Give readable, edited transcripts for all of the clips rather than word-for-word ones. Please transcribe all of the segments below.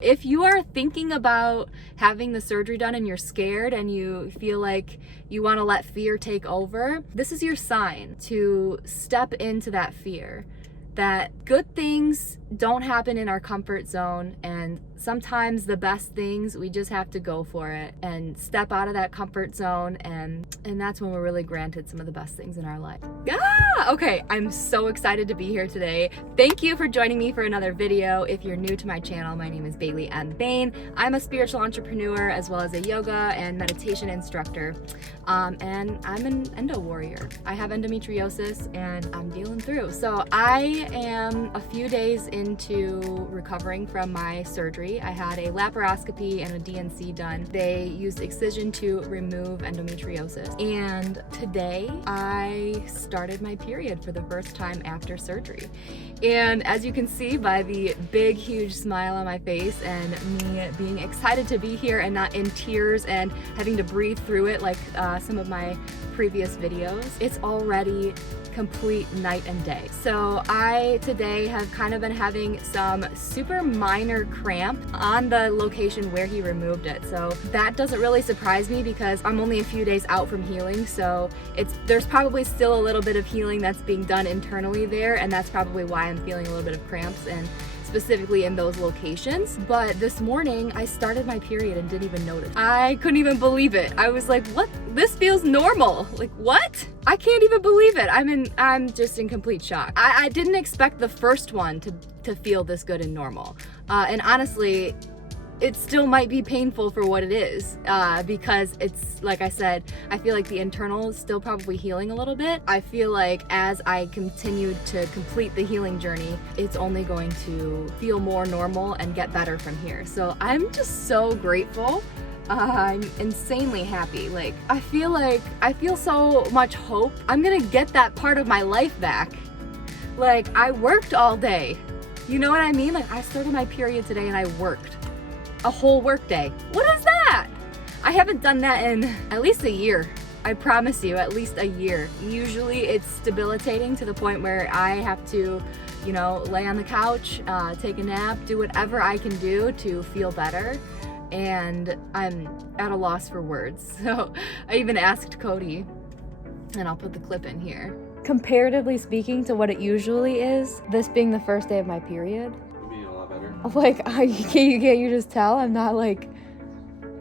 If you are thinking about having the surgery done and you're scared and you feel like you want to let fear take over, this is your sign to step into that fear. That good things don't happen in our comfort zone, and sometimes the best things, we just have to go for it and step out of that comfort zone, and that's when we're really granted some of the best things in our life. Okay, I'm so excited to be here today. Thank you for joining me for another video. If you're new to my channel, my name is Bailey M. Bain. I'm a spiritual entrepreneur as well as a yoga and meditation instructor, and I'm an endo warrior. I have endometriosis and I'm dealing through. So I am a few days into recovering from my surgery. I had a laparoscopy and a DNC done. They used excision to remove endometriosis. And today I started my period for the first time after surgery. And as you can see by the big, huge smile on my face and me being excited to be here and not in tears and having to breathe through it like some of my previous videos, it's already complete night and day. So I today have kind of been having some super minor cramp on the location where he removed it. So that doesn't really surprise me because I'm only a few days out from healing. So there's probably still a little bit of healing that's being done internally there, and that's probably why I'm feeling a little bit of cramps and specifically in those locations. But this morning I started my period and didn't even notice. I couldn't even believe it. I was like, what? This feels normal. Like, what? I can't even believe it. I'm just in complete shock. I didn't expect the first one to feel this good and normal. And honestly, it still might be painful for what it is, because it's, like I said, I feel like the internal is still probably healing a little bit. I feel like as I continue to complete the healing journey, it's only going to feel more normal and get better from here. So I'm just so grateful. I'm insanely happy. Like, I feel so much hope. I'm gonna get that part of my life back. Like, I worked all day. You know what I mean? Like, I started my period today and I worked a whole work day. What is that? I haven't done that in at least a year. I promise you, at least a year. Usually it's debilitating to the point where I have to, lay on the couch, take a nap, do whatever I can do to feel better. And I'm at a loss for words. So I even asked Cody, and I'll put the clip in here. Comparatively speaking to what it usually is, this being the first day of my period, like, you can't you just tell I'm not like...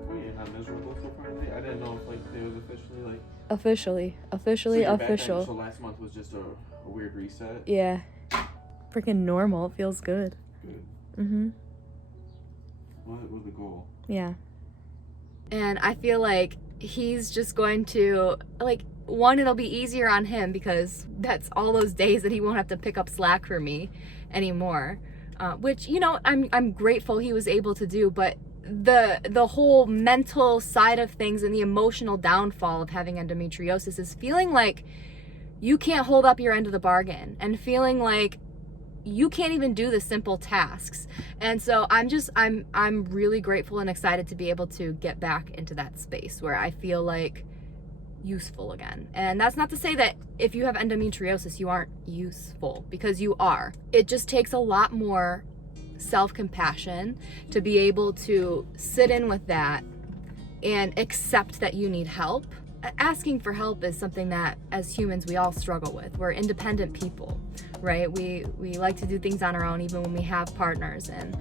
Wait, you're not miserable so far today? I didn't know if like it was officially like... Officially so official. So last month was just a weird reset? Yeah. Freaking normal. It feels good. Good. Mm-hmm. What was the goal? Yeah. And I feel like he's just going to, like, one, it'll be easier on him because that's all those days that he won't have to pick up slack for me anymore. Which, I'm grateful he was able to do, but the whole mental side of things and the emotional downfall of having endometriosis is feeling like you can't hold up your end of the bargain and feeling like you can't even do the simple tasks. And so I'm really grateful and excited to be able to get back into that space where I feel like useful again. And that's not to say that if you have endometriosis you aren't useful, because you are. It just takes a lot more self-compassion to be able to sit in with that and accept that you need help. Asking for help is something that as humans we all struggle with. We're independent people, right? We like to do things on our own even when we have partners, and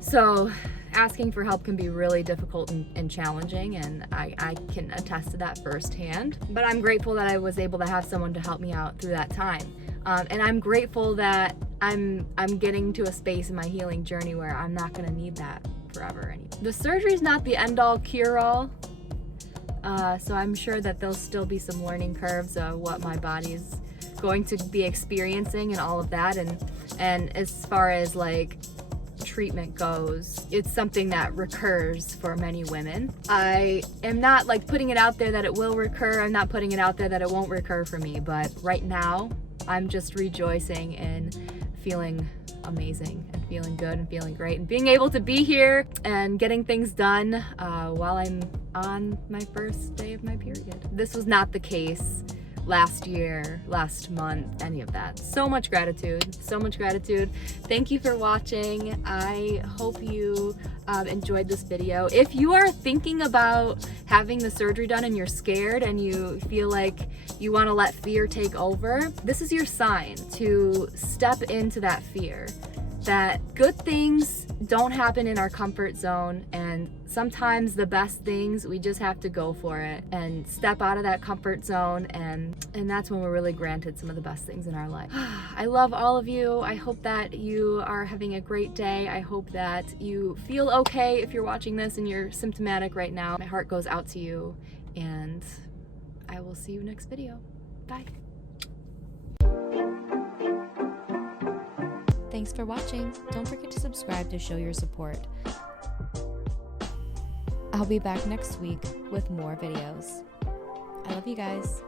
so asking for help can be really difficult and challenging, and I can attest to that firsthand. But I'm grateful that I was able to have someone to help me out through that time. And I'm grateful that I'm getting to a space in my healing journey where I'm not gonna need that forever anymore. The surgery's not the end-all cure-all, so I'm sure that there'll still be some learning curves of what my body's going to be experiencing and all of that. And as far as like treatment goes, it's something that recurs for many women. I am not like putting it out there that it will recur. I'm not putting it out there that it won't recur for me, but right now I'm just rejoicing in feeling amazing and feeling good and feeling great and being able to be here and getting things done while I'm on my first day of my period. This was not the case last year, last month, any of that. So much gratitude, so much gratitude. Thank you for watching. I hope you enjoyed this video. If you are thinking about having the surgery done and you're scared and you feel like you want to let fear take over, this is your sign to step into that fear. That good things don't happen in our comfort zone, and sometimes the best things, we just have to go for it and step out of that comfort zone, and that's when we're really granted some of the best things in our life. I love all of you. I hope that you are having a great day. I hope that you feel okay if you're watching this and you're symptomatic right now. My heart goes out to you, and I will see you next video. Bye. Thanks for watching. Don't forget to subscribe to show your support. I'll be back next week with more videos. I love you guys.